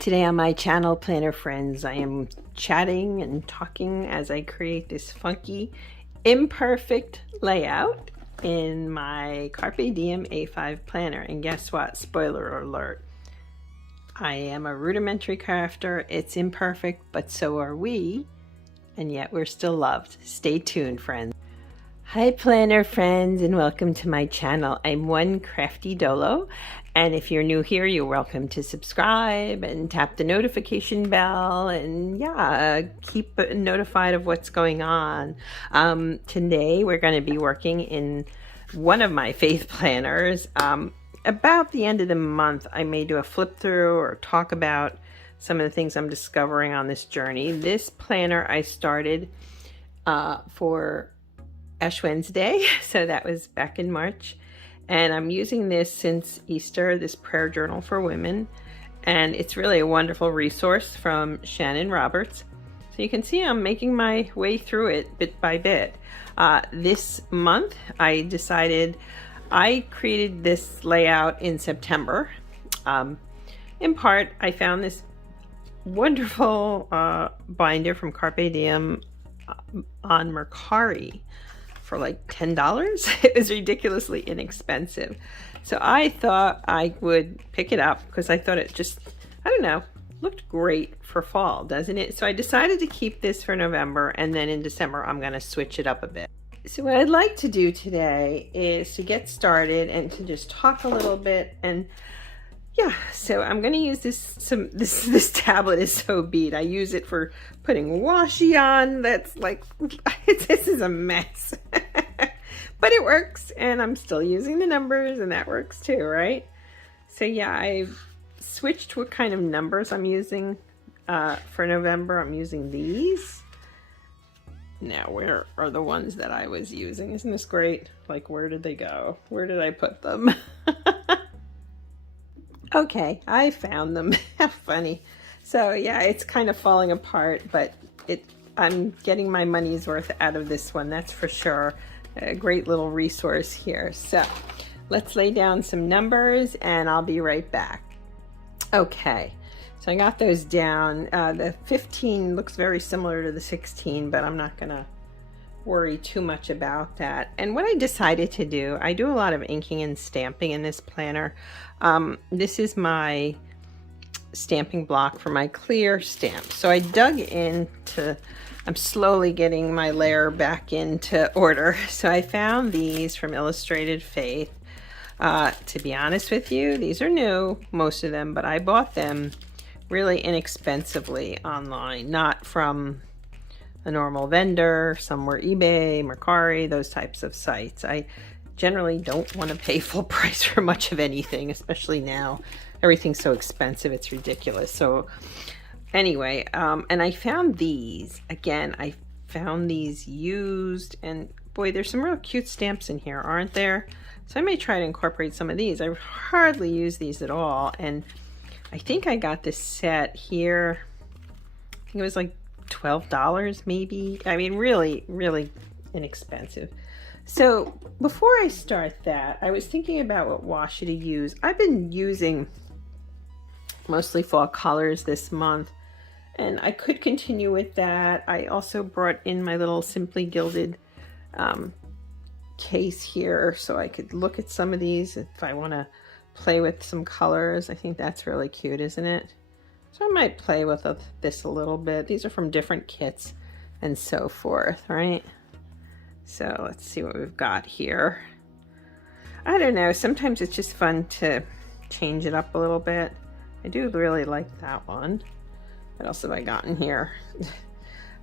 Today on my channel, Planner Friends, I am chatting and talking as I create this funky, imperfect layout in my Carpe Diem A5 planner. And guess what? Spoiler alert. I am a rudimentary crafter. It's imperfect, but so are we. And yet we're still loved. Stay tuned, friends. Hi planner friends, and welcome to my channel. I'm one crafty dolo, and if you're new here, you're welcome to subscribe and tap the notification bell, and keep notified of what's going on. Today we're going to be working in one of my faith planners. About the end of the month, I may do a flip through or talk about some of the things I'm discovering on this journey. This planner I started for Ash Wednesday, so that was back in March, and I'm using this since Easter, this prayer journal for women, and it's really a wonderful resource from Shannon Roberts. So you can see I'm making my way through it bit by bit. This month I decided I created this layout in September. In part, I found this wonderful binder from Carpe Diem on Mercari for like $10. It was ridiculously inexpensive. So I thought I would pick it up because I thought it just, I don't know, looked great for fall, doesn't it? So I decided to keep this for November, and then in December I'm going to switch it up a bit. So what I'd like to do today is to get started and to just talk a little bit, and so I'm going to use this tablet is so beat. I use it for putting washi on. That's like, this is a mess. But it works, and I'm still using the numbers, and that works too, right? So yeah, I've switched what kind of numbers I'm using for November. I'm using these. Now, where are the ones that I was using? Isn't this great? Like, where did they go? Where did I put them? Okay, I found them. How funny. So yeah, it's kind of falling apart, but I'm getting my money's worth out of this one, that's for sure. A great little resource here. So let's lay down some numbers and I'll be right back. Okay, so I got those down. The 15 looks very similar to the 16, but I'm not gonna worry too much about that. And what I decided to do, I do a lot of inking and stamping in this planner. This is my stamping block for my clear stamp. So I dug into, I'm slowly getting my layer back into order. So I found these from Illustrated Faith. To be honest with you, these are new, most of them, but I bought them really inexpensively online, not from a normal vendor, somewhere eBay, Mercari, those types of sites. I generally don't want to pay full price for much of anything, especially now. Everything's so expensive, it's ridiculous. So anyway, and I found these. Again, I found these used, and boy, there's some real cute stamps in here, aren't there? So I may try to incorporate some of these. I hardly use these at all, and I think I got this set here. I think it was like $12 maybe. I mean, really, really inexpensive. So before I start that, I was thinking about what washi to use. I've been using mostly fall colors this month, and I could continue with that. I also brought in my little Simply Gilded case here so I could look at some of these if I want to play with some colors. I think that's really cute, isn't it? So I might play with this a little bit. These are from different kits and so forth, right? So let's see what we've got here. I don't know, sometimes it's just fun to change it up a little bit. I do really like that one. What else have I gotten here?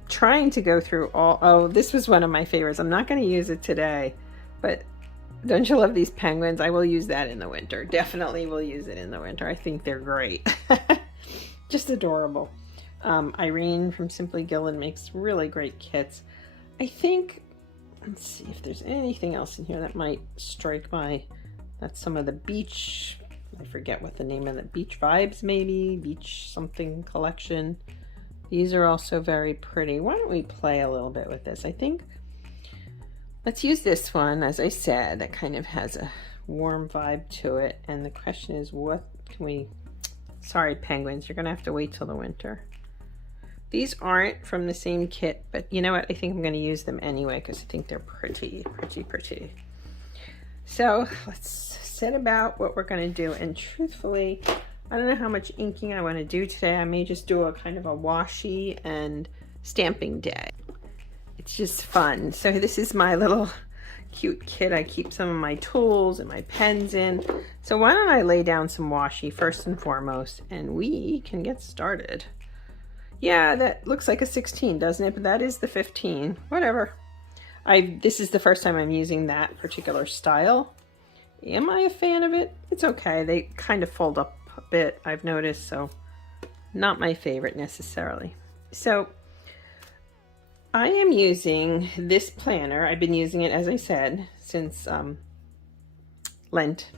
Trying to go through all, oh, this was one of my favorites. I'm not going to use it today, but don't you love these penguins? I will use that in the winter. Definitely will use it in the winter. I think they're great. Just adorable. Irene from Simply Gilded makes really great kits. I think, let's see if there's anything else in here that might strike my, that's some of the beach, I forget what the name of the beach vibes, maybe beach something collection. These are also very pretty. Why don't we play a little bit with this? I think let's use this one, as I said, that kind of has a warm vibe to it. And the question is, what can we Sorry, penguins, you're gonna have to wait till the winter. These aren't from the same kit, but you know what? I think I'm gonna use them anyway because I think they're pretty. So let's set about what we're gonna do. And truthfully, I don't know how much inking I wanna do today. I may just do a kind of a washi and stamping day. It's just fun. So this is my little cute kit. I keep some of my tools and my pens in. So why don't I lay down some washi first and foremost, and we can get started. Yeah, that looks like a 16, doesn't it? But that is the 15. Whatever. This is the first time I'm using that particular style. Am I a fan of it? It's okay. They kind of fold up a bit, I've noticed, so not my favorite necessarily. So I am using this planner. I've been using it, as I said, since Lent.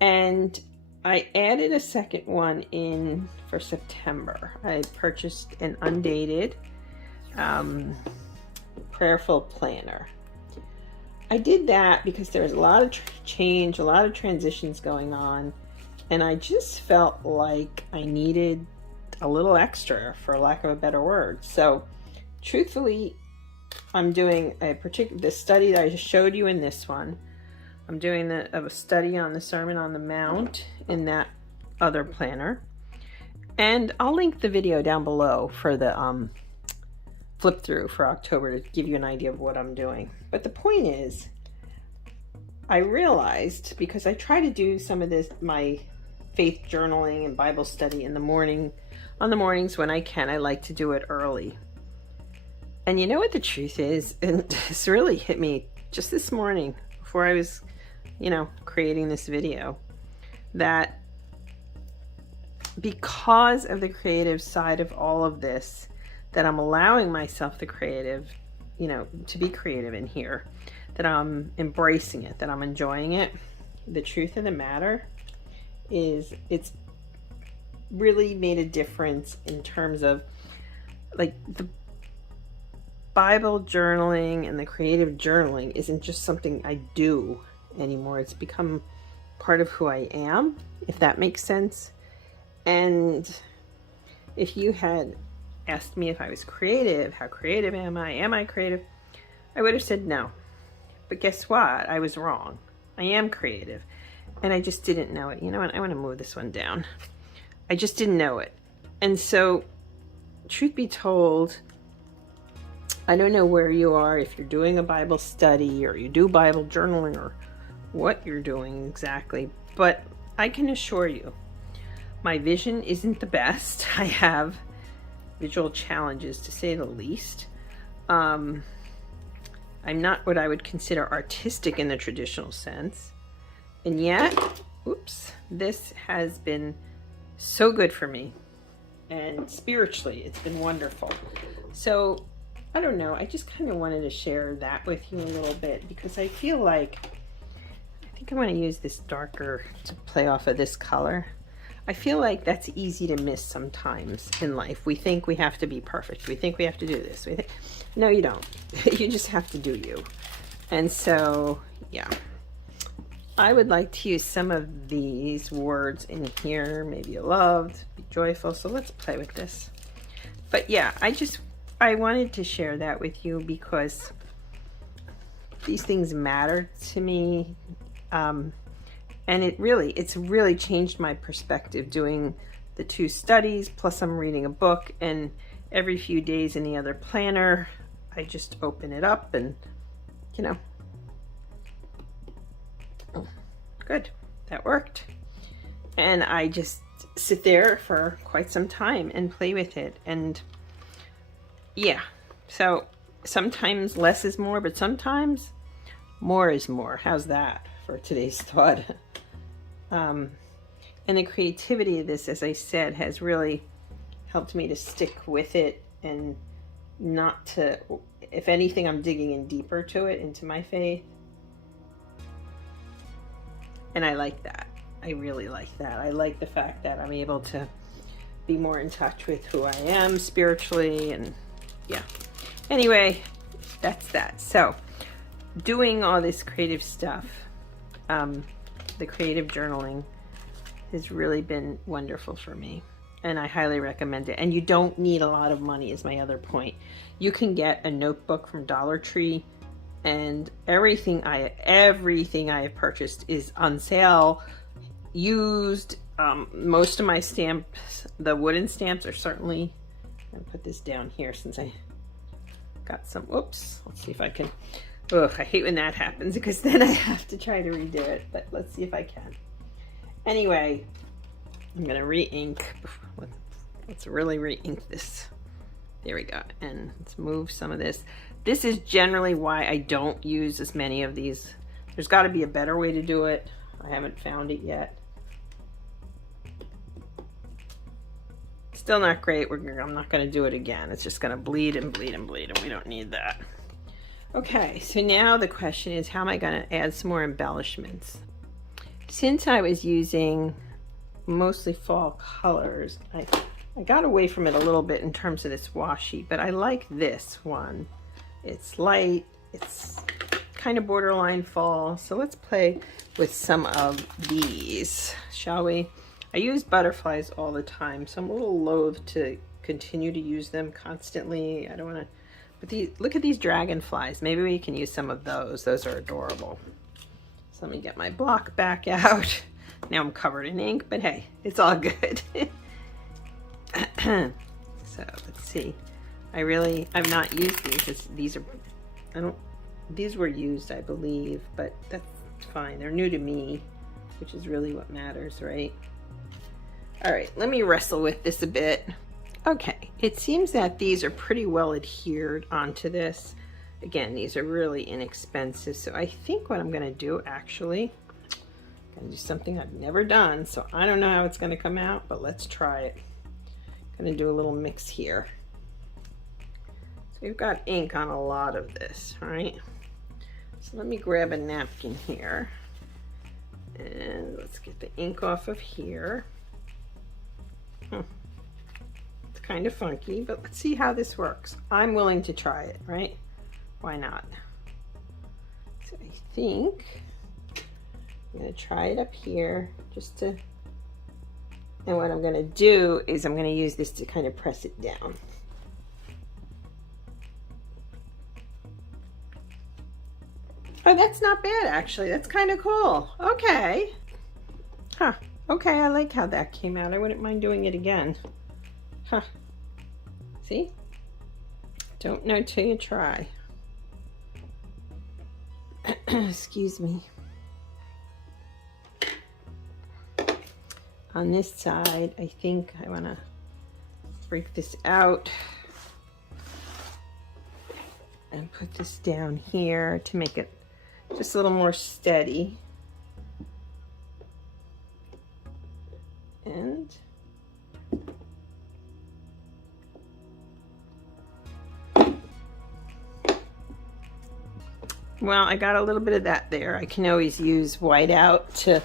And I added a second one in for September. I purchased an undated prayerful planner. I did that because there was a lot of change, a lot of transitions going on, and I just felt like I needed a little extra, for lack of a better word. So truthfully, I'm doing the study that I just showed you in this one. I'm doing a study on the Sermon on the Mount in that other planner. And I'll link the video down below for the flip through for October to give you an idea of what I'm doing. But the point is, I realized, because I try to do some of this, my faith journaling and Bible study in the morning, on the mornings when I can. I like to do it early. And you know what the truth is? And this really hit me just this morning before I was, creating this video, that because of the creative side of all of this, that I'm allowing myself the creative, to be creative in here, that I'm embracing it, that I'm enjoying it. The truth of the matter is it's really made a difference in terms of like the Bible journaling and the creative journaling isn't just something I do anymore. It's become part of who I am, if that makes sense. And if you had asked me if I was creative, how creative am I creative? I would have said no. But guess what? I was wrong. I am creative. And I just didn't know it. You know what? I want to move this one down. I just didn't know it. And so, truth be told, I don't know where you are, if you're doing a Bible study or you do Bible journaling or what you're doing exactly, but I can assure you, my vision isn't the best. I have visual challenges, to say the least. I'm not what I would consider artistic in the traditional sense. And yet, this has been so good for me. And spiritually, it's been wonderful. So, I don't know, I just kind of wanted to share that with you a little bit, because I feel like, I think I want to use this darker to play off of this color. I feel like that's easy to miss sometimes in life. We think we have to be perfect. We think we have to do this. No, you don't. You just have to do you. And so, yeah. I would like to use some of these words in here. Maybe you're loved, be joyful. So let's play with this. But yeah, I wanted to share that with you because these things matter to me. And it's really changed my perspective doing the 2 studies, plus I'm reading a book, and every few days in the other planner, I just open it up and, good, that worked. And I just sit there for quite some time and play with it. And yeah, so sometimes less is more, but sometimes more is more. How's that for today's thought? And the creativity of this, as I said, has really helped me to stick with it and not to, if anything, I'm digging in deeper to it, into my faith. And I like that. I really like that. I like the fact that I'm able to be more in touch with who I am spiritually, and yeah. Anyway, that's that. So, doing all this creative stuff, the creative journaling, has really been wonderful for me, and I highly recommend it. And you don't need a lot of money is my other point. You can get a notebook from Dollar Tree, and everything I have purchased is on sale, used. Most of my stamps, the wooden stamps, are certainly, I'm gonna put this down here since I got some. Oops, let's see if I can. Ugh, I hate when that happens because then I have to try to redo it, but let's see if I can. Anyway, I'm gonna re-ink. Let's really re-ink this. There we go. And let's move some of this. This is generally why I don't use as many of these. There's got to be a better way to do it. I haven't found it yet. Still not great. I'm not going to do it again. It's just going to bleed and bleed and bleed, and we don't need that. Okay, so now the question is, how am I going to add some more embellishments? Since I was using mostly fall colors, I got away from it a little bit in terms of this washi, but I like this one. It's light, it's kind of borderline fall, so let's play with some of these, shall we? I use butterflies all the time, so I'm a little loath to continue to use them constantly. I don't want to, but look at these dragonflies. Maybe we can use some of those. Those are adorable. So let me get my block back out. Now I'm covered in ink, but hey, it's all good. So let's see. I've not used these. These were used, I believe, but that's fine. They're new to me, which is really what matters, right? All right, let me wrestle with this a bit. Okay, it seems that these are pretty well adhered onto this. Again, these are really inexpensive, so I think what I'm gonna do, actually, I'm gonna do something I've never done, so I don't know how it's gonna come out, but let's try it. I'm gonna do a little mix here. So we've got ink on a lot of this, right? So let me grab a napkin here, and let's get the ink off of here. It's kind of funky, but let's see how this works. I'm willing to try it, right? Why not? So I think I'm gonna try it up here just to, and what I'm gonna do is I'm gonna use this to kind of press it down. Oh, that's not bad actually. That's kind of cool. Okay. Huh. Okay, I like how that came out. I wouldn't mind doing it again. Huh. See? Don't know till you try. Excuse me. On this side, I think I want to break this out and put this down here to make it just a little more steady. And well, I got a little bit of that there. I can always use white out to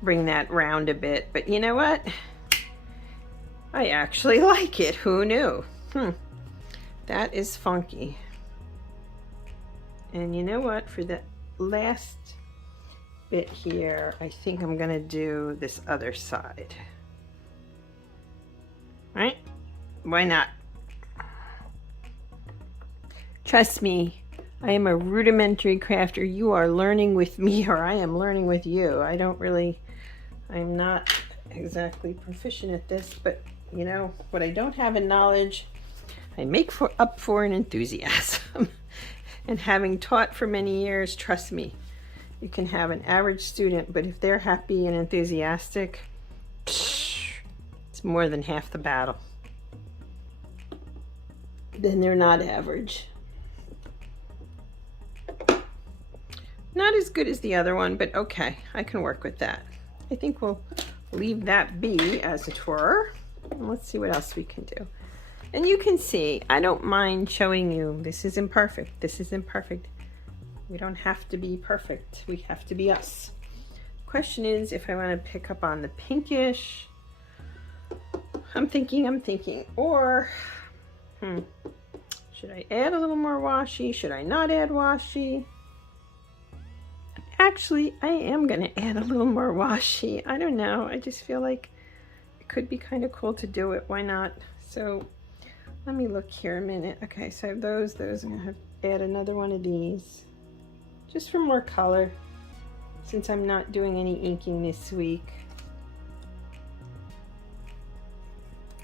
bring that round a bit, but you know what? I actually like it. Who knew? That is funky. And you know what? For the last bit here, I think I'm gonna do this other side. Right? Why not? Trust me, I am a rudimentary crafter. You are learning with me, or I am learning with you. I'm not exactly proficient at this, but you know, what I don't have in knowledge, I make up for in enthusiasm. And having taught for many years, trust me, you can have an average student, but if they're happy and enthusiastic, it's more than half the battle. Then they're not average. Not as good as the other one, but okay, I can work with that. I think we'll leave that be, as it were. And let's see what else we can do. And you can see, I don't mind showing you, this is imperfect, this is imperfect. We don't have to be perfect, we have to be us. Question is, if I want to pick up on the pinkish, I'm thinking, or, should I add a little more washi? Should I not add washi? Actually, I am going to add a little more washi. I don't know. I just feel like it could be kind of cool to do it. Why not? So let me look here a minute. Okay, so I have those. I'm going to have to add another one of these just for more color since I'm not doing any inking this week.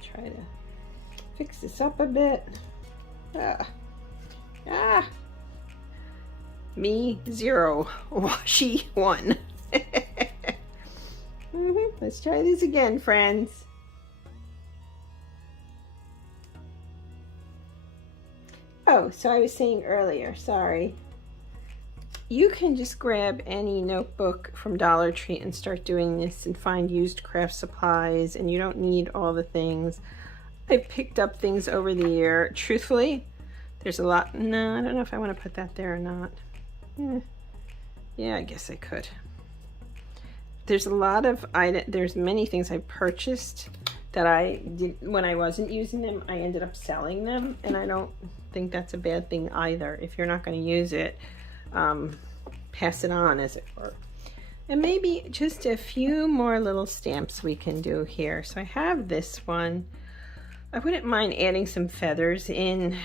Try to fix this up a bit. Me 0, washi 1. Let's try this again, friends. Oh, so I was saying earlier, sorry. You can just grab any notebook from Dollar Tree and start doing this and find used craft supplies, and you don't need all the things. I've picked up things over the year. Truthfully, there's a lot. No, I don't know if I want to put that there or not. Yeah, I guess I could. There's a lot of there's many things I purchased that I did when I wasn't using them. I ended up selling them, and I don't think that's a bad thing either. If you're not going to use it, pass it on, as it were. And maybe just a few more little stamps we can do here. So I have this one. I wouldn't mind adding some feathers in.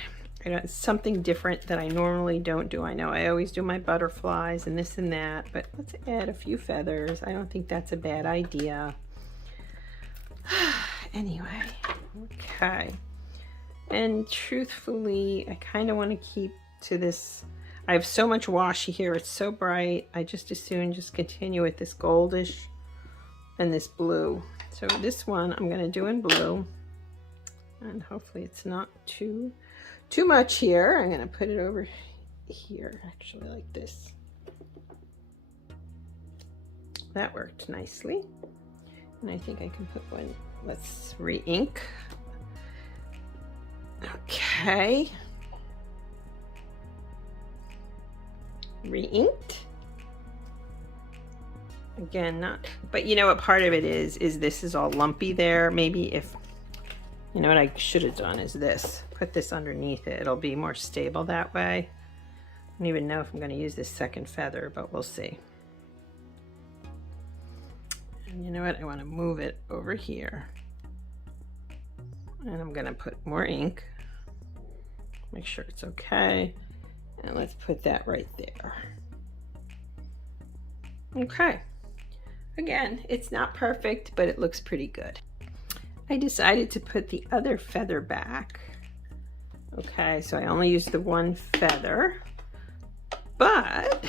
I got something different that I normally don't do. I know I always do my butterflies and this and that, but let's add a few feathers. I don't think that's a bad idea. Anyway, okay. And truthfully, I kind of want to keep to this. I have so much washi here. It's so bright. I just as soon just continue with this goldish and this blue. So this one I'm going to do in blue. And hopefully it's not too much here. I'm going to put it over here, actually, like this. That worked nicely. And I think I can put one. Let's re-ink. Okay. Re-inked. Again, not, but you know what part of it is this is all lumpy there. Maybe if, you know what I should have done is this. Put this underneath it. It'll be more stable that way. I don't even know if I'm going to use this second feather, but we'll see. And you know what? I want to move it over here. And I'm going to put more ink. Make sure it's okay. And let's put that right there. Okay. Again, it's not perfect, but it looks pretty good. I decided to put the other feather back. Okay, so I only used the one feather, but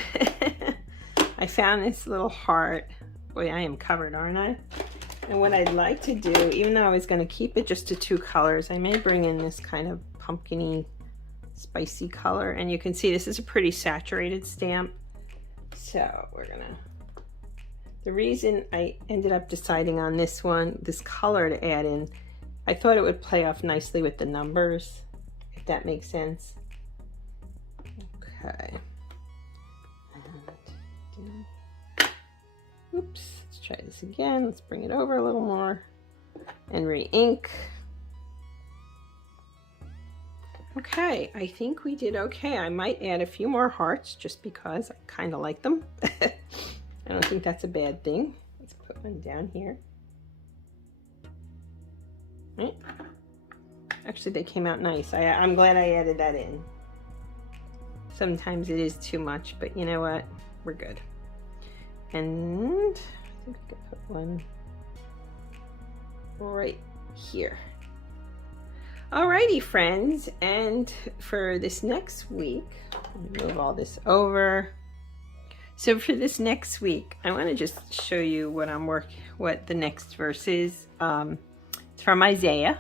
I found this little heart. Boy, I am covered, aren't I? And what I'd like to do, even though I was going to keep it just to 2 colors, I may bring in this kind of pumpkin-y, spicy color. And you can see this is a pretty saturated stamp. So we're gonna, the reason I ended up deciding on this one, this color to add in, I thought it would play off nicely with the numbers, if that makes sense. Okay. And, oops, let's try this again. Let's bring it over a little more and re-ink. Okay, I think we did okay. I might add a few more hearts just because I kind of like them. I don't think that's a bad thing. Let's put one down here. Right. Actually, they came out nice. I'm glad I added that in. Sometimes it is too much, but you know what? We're good. And I think I could put one right here. Alrighty, friends, and for this next week, let me move all this over. So for this next week, I want to just show you what the next verse is. It's from Isaiah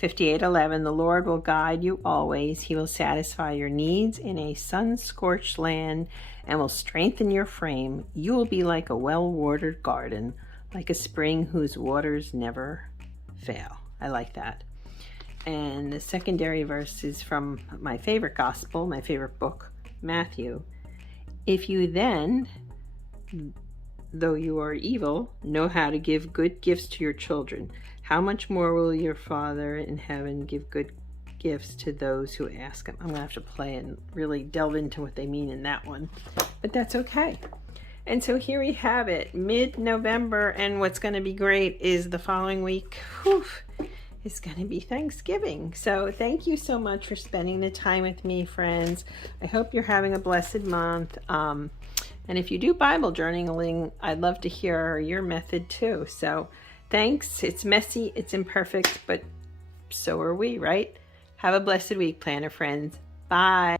58:11. The Lord will guide you always. He will satisfy your needs in a sun-scorched land and will strengthen your frame. You will be like a well-watered garden, like a spring whose waters never fail. I like that. And the secondary verse is from my favorite gospel, my favorite book, Matthew. If you then, though you are evil, know how to give good gifts to your children, how much more will your Father in heaven give good gifts to those who ask him? I'm going to have to play and really delve into what they mean in that one, but that's okay. And so here we have it, mid-November, and what's going to be great is the following week, it's going to be Thanksgiving. So thank you so much for spending the time with me, friends. I hope you're having a blessed month. And if you do Bible journaling, I'd love to hear your method too. So thanks. It's messy, it's imperfect, but so are we, right? Have a blessed week, planner friends. Bye.